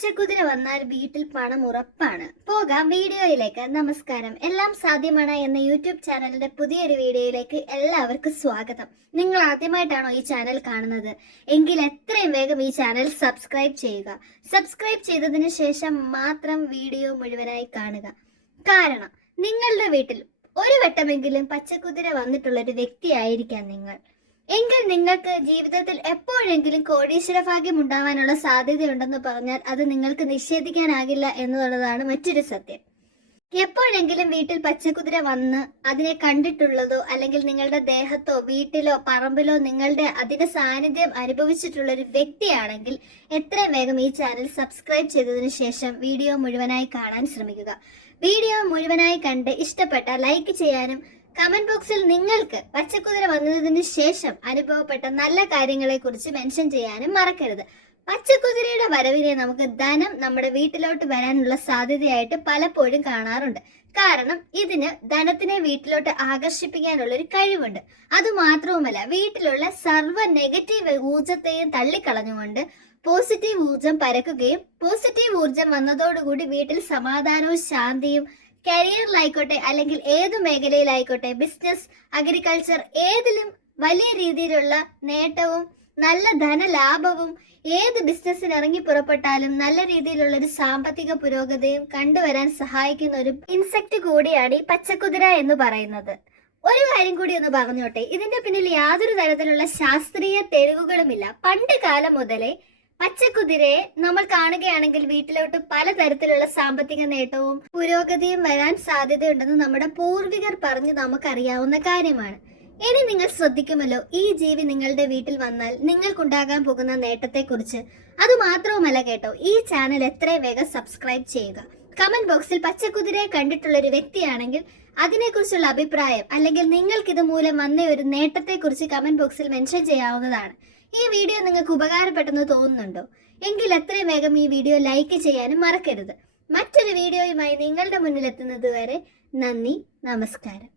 പച്ചക്കുതിര വന്നാൽ വീട്ടിൽ പണം ഉറപ്പാണ്. പോകാം വീഡിയോയിലേക്ക്. നമസ്കാരം. എല്ലാം സാധ്യമാണ് എന്ന യൂട്യൂബ് ചാനലിന്റെ പുതിയൊരു വീഡിയോയിലേക്ക് എല്ലാവർക്കും സ്വാഗതം. നിങ്ങൾ ആദ്യമായിട്ടാണോ ഈ ചാനൽ കാണുന്നത് എങ്കിൽ എത്രയും വേഗം ഈ ചാനൽ സബ്സ്ക്രൈബ് ചെയ്യുക. സബ്സ്ക്രൈബ് ചെയ്തതിനു ശേഷം മാത്രം വീഡിയോ മുഴുവനായി കാണുക. കാരണം നിങ്ങളുടെ വീട്ടിൽ ഒരു വട്ടമെങ്കിലും പച്ചക്കുതിര വന്നിട്ടുള്ള ഒരു വ്യക്തിയായിരിക്കാം നിങ്ങൾ. എങ്കിൽ നിങ്ങൾക്ക് ജീവിതത്തിൽ എപ്പോഴെങ്കിലും കോടീശ്വര ഭാഗ്യം ഉണ്ടാവാനുള്ള സാധ്യതയുണ്ടെന്ന് പറഞ്ഞാൽ അത് നിങ്ങൾക്ക് നിഷേധിക്കാനാകില്ല എന്നുള്ളതാണ് മറ്റൊരു സത്യം. എപ്പോഴെങ്കിലും വീട്ടിൽ പച്ചക്കുതിര വന്ന് അതിനെ കണ്ടിട്ടുള്ളതോ അല്ലെങ്കിൽ നിങ്ങളുടെ ദേഹത്തോ വീട്ടിലോ പറമ്പിലോ നിങ്ങളുടെ അതിന്റെ സാന്നിധ്യം അനുഭവിച്ചിട്ടുള്ള ഒരു വ്യക്തിയാണെങ്കിൽ എത്രയും വേഗം ഈ ചാനൽ സബ്സ്ക്രൈബ് ചെയ്തതിനു ശേഷം വീഡിയോ മുഴുവനായി കാണാൻ ശ്രമിക്കുക. വീഡിയോ മുഴുവനായി കണ്ട് ഇഷ്ടപ്പെട്ട ലൈക്ക് ചെയ്യാനും കമന്റ് ബോക്സിൽ നിങ്ങൾക്ക് പച്ചക്കുതിര വന്നതിന് ശേഷം അനുഭവപ്പെട്ട നല്ല കാര്യങ്ങളെ കുറിച്ച് മെൻഷൻ ചെയ്യാനും മറക്കരുത്. പച്ചക്കുതിരയുടെ വരവിനെ നമുക്ക് ധനം നമ്മുടെ വീട്ടിലോട്ട് വരാനുള്ള സാധ്യതയായിട്ട് പലപ്പോഴും കാണാറുണ്ട്. കാരണം ഇതിന് ധനത്തിനെ വീട്ടിലോട്ട് ആകർഷിപ്പിക്കാനുള്ള ഒരു കഴിവുണ്ട്. അതുമാത്രവുമല്ല, വീട്ടിലുള്ള സർവ്വ നെഗറ്റീവ് ഊർജത്തെയും തള്ളിക്കളഞ്ഞുകൊണ്ട് പോസിറ്റീവ് ഊർജം പരക്കുകയും പോസിറ്റീവ് ഊർജം വന്നതോടുകൂടി വീട്ടിൽ സമാധാനവും ശാന്തിയും കരിയറിലായിക്കോട്ടെ അല്ലെങ്കിൽ ഏതു മേഖലയിലായിക്കോട്ടെ, ബിസിനസ്, അഗ്രികൾച്ചർ, ഏതിലും വലിയ രീതിയിലുള്ള നേട്ടവും നല്ല ധനലാഭവും ഏത് ബിസിനസ്സിന് ഇറങ്ങി പുറപ്പെട്ടാലും നല്ല രീതിയിലുള്ള ഒരു സാമ്പത്തിക പുരോഗതിയും കണ്ടുവരാൻ സഹായിക്കുന്ന ഒരു ഇൻസെക്ട് കൂടിയാണ് ഈ പച്ചക്കുതിര എന്ന് പറയുന്നത്. ഒരു കാര്യം കൂടി ഒന്ന് പറഞ്ഞോട്ടെ, ഇതിന്റെ പിന്നിൽ യാതൊരു തരത്തിലുള്ള ശാസ്ത്രീയ തെളിവുകളുമില്ല. പണ്ട് കാലം മുതലേ പച്ചക്കുതിരയെ നമ്മൾ കാണുകയാണെങ്കിൽ വീട്ടിലോട്ട് പലതരത്തിലുള്ള സാമ്പത്തിക നേട്ടവും പുരോഗതിയും വരാൻ സാധ്യതയുണ്ടെന്ന് നമ്മുടെ പൂർവികർ പറഞ്ഞ് നമുക്കറിയാവുന്ന കാര്യമാണ്. ഇനി നിങ്ങൾ ശ്രദ്ധിക്കുമല്ലോ, ഈ ജീവി നിങ്ങളുടെ വീട്ടിൽ വന്നാൽ നിങ്ങൾക്കുണ്ടാകാൻ പോകുന്ന നേട്ടത്തെക്കുറിച്ച്. അതുമാത്രവുമല്ല കേട്ടോ, ഈ ചാനൽ എത്രയും വേഗം സബ്സ്ക്രൈബ് ചെയ്യുക. കമന്റ് ബോക്സിൽ പച്ചക്കുതിരയെ കണ്ടിട്ടുള്ള ഒരു വ്യക്തിയാണെങ്കിൽ അതിനെക്കുറിച്ചുള്ള അഭിപ്രായം അല്ലെങ്കിൽ നിങ്ങൾക്ക് ഇത് മൂലം വന്ന ഒരു നേട്ടത്തെക്കുറിച്ച് കമന്റ് ബോക്സിൽ മെൻഷൻ ചെയ്യാവുന്നതാണ്. ഈ വീഡിയോ നിങ്ങൾക്ക് ഉപകാരപ്പെട്ടെന്ന് തോന്നുന്നുണ്ടോ? എങ്കിൽ എത്രയും വേഗം ഈ വീഡിയോ ലൈക്ക് ചെയ്യാനും മറക്കരുത്. മറ്റൊരു വീഡിയോയുമായി നിങ്ങളുടെ മുന്നിലെത്തുന്നത് വരെ നന്ദി, നമസ്കാരം.